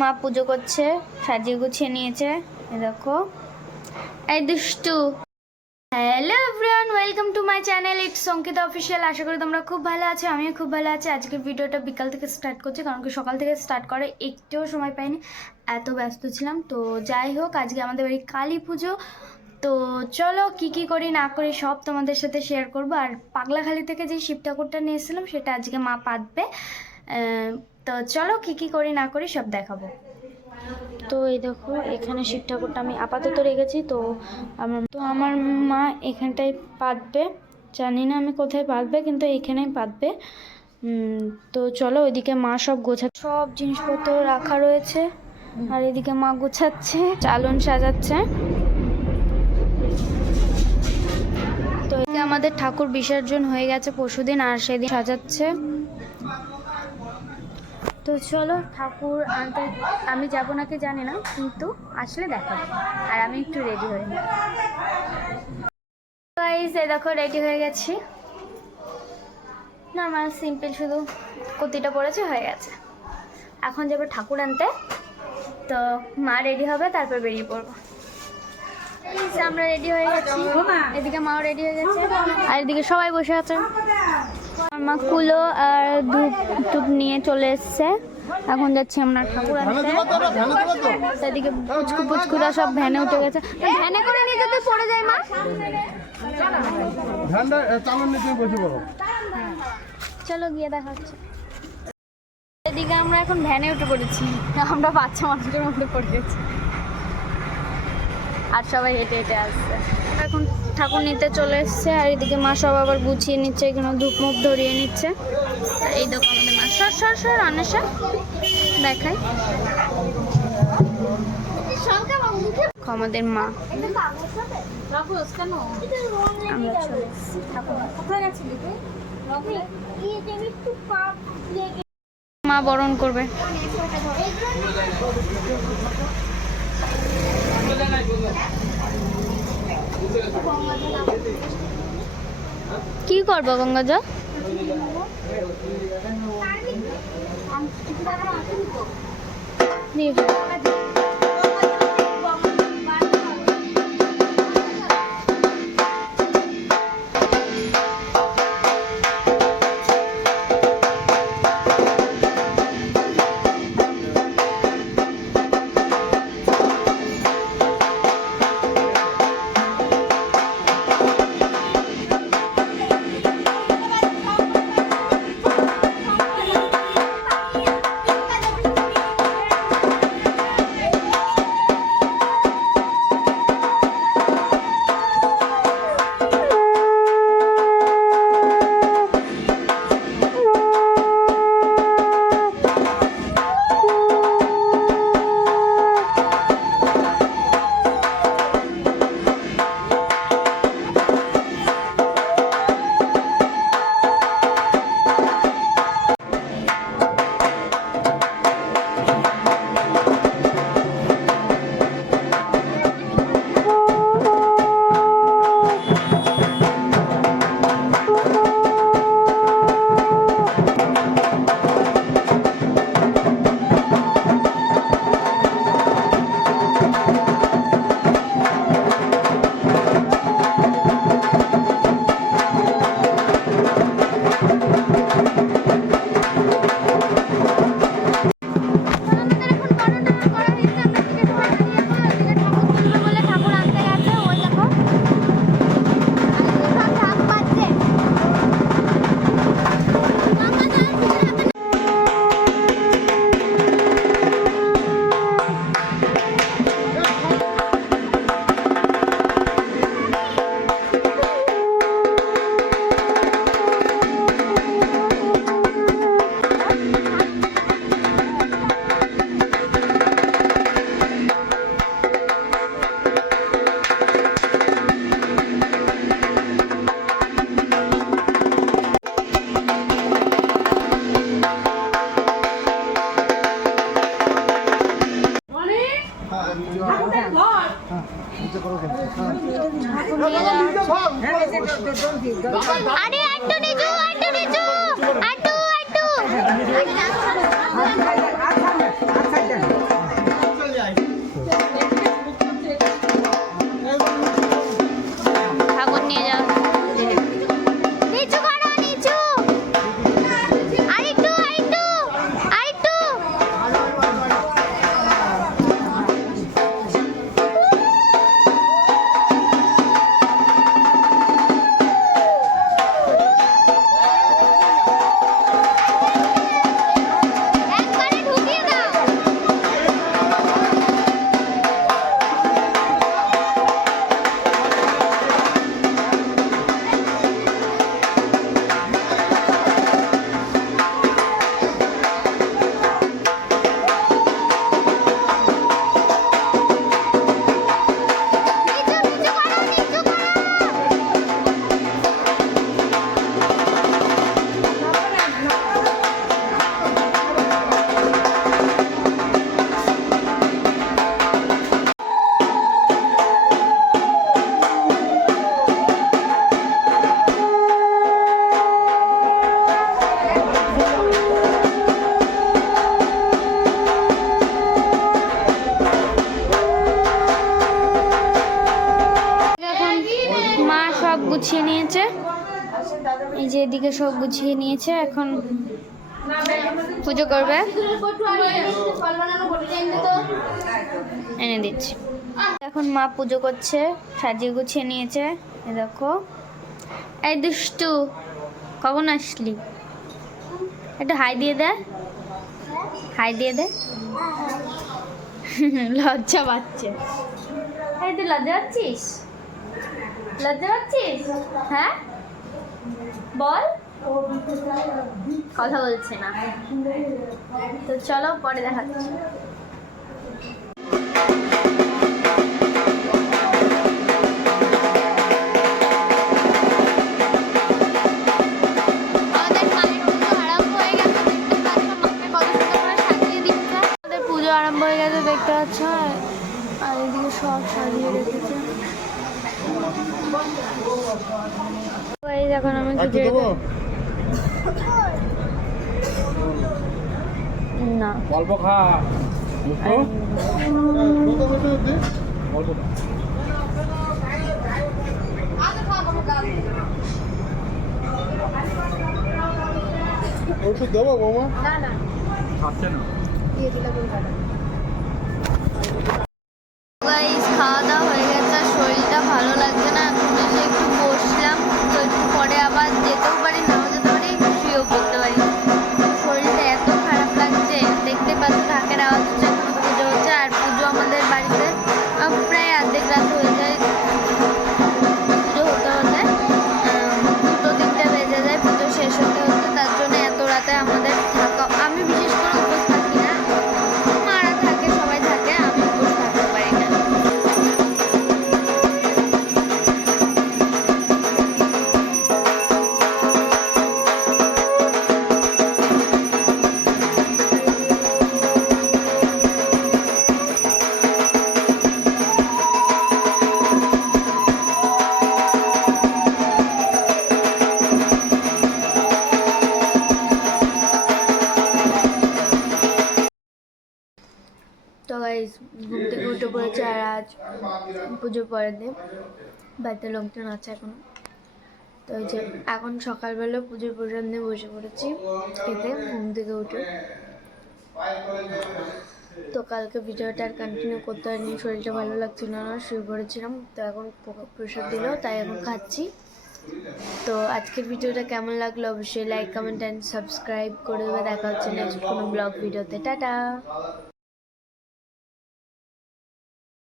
মা পুজো করছে, সাজিয়ে গুছিয়ে নিয়েছে। দেখো এই দুষ্টু। Hello everyone, welcome to my channel, it's Ankita official. আশা করি তোমরা খুব ভালো আছো, আমিও খুব ভালো আছি। আজকের ভিডিওটা বিকাল থেকে স্টার্ট করছি, কারণ কি সকাল থেকে স্টার্ট করে একটুও সময় পাইনি, এত ব্যস্ত ছিলাম। তো যাই হোক, আজকে আমাদের বাড়ি কালী পুজো। তো চলো কি কি করি না করি সব তোমাদের সাথে শেয়ার করবো। আর পাগলাখালি থেকে যে শিব ঠাকুরটা নিয়ে এসেছিলাম সেটা আজকে মা পাতবে। তো চলো কি কি করি না করি সব দেখাবো। তো এই দেখো, এখানে শিব ঠাকুরটা আমি আপাতত রেখেছি। তো আমার মা এখানটায় পাতবে, জানি না আমি কোথায় পাতবে, কিন্তু এখানেই পাতবে। তো চলো, ওইদিকে মা সব সব জিনিসপত্র রাখা রয়েছে, আর এদিকে মা গোছাচ্ছে, চালন সাজাচ্ছে। তো এদিকে আমাদের ঠাকুর বিসর্জন হয়ে গেছে পরশুদিন, আর সেদিন সাজাচ্ছে। তো চলো, ঠাকুর আনতে আমি যাবো নাকি জানি না, কিন্তু আসলে দেখাবো। আর আমি একটু রেডি হয়ে নিই। গাইস, এই দেখো রেডি হয়ে গেছি। না, আমার সিম্পল শুধু কুর্তিটা পরেছে, হয়ে গেছে। এখন যাবো ঠাকুর আনতে। তো মা রেডি হবে, তারপর বেরিয়ে পড়বো। আমরা রেডি হয়ে গেছি, এদিকে মাও রেডি হয়ে গেছে, আর এদিকে সবাই বসে আছে। মা কুলো আর ধূপ নিয়ে চলে এসছে। এখন যাচ্ছি আমরা ঠাকুর আনতে। এদিকে পুচকুরা সব ভ্যানে উঠে গেছে। ভ্যানে করে নিয়ে যেতে পড়ে যায় মা। চলো গিয়ে দেখা হচ্ছে। এদিকে আমরা এখন ভ্যানে উঠে পড়েছি, আমরা বাচ্চা মানুষের মধ্যে পড়ে গেছি, আর সবাই হেঁটে হেঁটে আসছে। এখন ঠাকুর নিতে চলে এসছে, আর এদিকে মা সব আবার গুছিয়ে নিচ্ছে, এখানে ধূপ মুখ ধরিয়ে নিচ্ছে। এই দেখো আমাদের মা, সর আনেশা দেখাই, আমাদের মা। আমরা চলে এসছি মা বরণ করবে। কি করবো গঙ্গাজা? আরে আটটু নিচু, আটটু নিচু, আটটু আটটু। যে এদিকে সব গুছিয়ে নিয়েছে, এখন পুজো করবে। এনে দিচ্ছি। এখন মা পুজো করছে, সাজিয়ে গুছিয়ে নিয়েছে। এ দেখো, এই দুষ্টু কখন আসলি? একটু হাই দিয়ে দে, হাই দিয়ে দে। লজ্জা পাচ্ছে। এই তুই লজ্জা পাচ্ছিস? লজ্জা পাচ্ছিস? হ্যাঁ বল। কথা বলছে না তো, চলো পরে দেখাচ্ছি। পুজো আরম্ভ হয়ে গেছে, দেখতে পাচ্ছ, আর এদিকে সব সাজিয়ে রেখেছে। এখন আমি না অল্প খা ওষুধ দেবো বৌমা? না না, খাচ্ছে না। খাওয়া দাওয়া হয়ে গেছে, আর শরীরটা ভালো লাগছে না। এখন এসে একটু বসলাম, তো একটু পরে আবার যেতেও পারি, নাও যেতে পারি, শুয়েও পড়তে পারি। শরীরটা এত খারাপ লাগছে, দেখতে পাচ্ছি ঢাকের আওয়াজ হচ্ছে, এখন পুজো হচ্ছে। আর পুজো আমাদের বাড়িতে প্রায় অর্ধেক রাত হয়ে যায়। পুজো হতে হতে 2-3টে বেজে যায় পুজো শেষ হতে হতে। তার জন্য এত রাতে আমাদের থাকা, আমি বিশেষ করে উপোস থাকি না, মারা থাকে, সবাই থাকে, আমি উপোস থাকতে পারি না। তো গাইস, ঘুম থেকে উঠে পড়েছে, আর আজ পুজোর পরের দিন, বাড়িতে লোকজন আছে এখনো। তো ওই যে এখন সকালবেলা পুজোর প্রসাদ নিয়ে বসে পড়েছি খেতে, ঘুম থেকে উঠে। তো কালকে ভিডিওটা আর কন্টিনিউ করতে পারিনি, শরীরটা ভালো লাগছিল না, শুয়ে পড়েছিলাম। তো এখন প্রসাদ দিল, তাই এখন খাচ্ছি। তো আজকের ভিডিওটা কেমন লাগলো অবশ্যই লাইক, কমেন্ট অ্যান্ড সাবস্ক্রাইব করে দেবে। দেখা হচ্ছে নেক্সট কোনো ব্লগ ভিডিওতে। টাটা।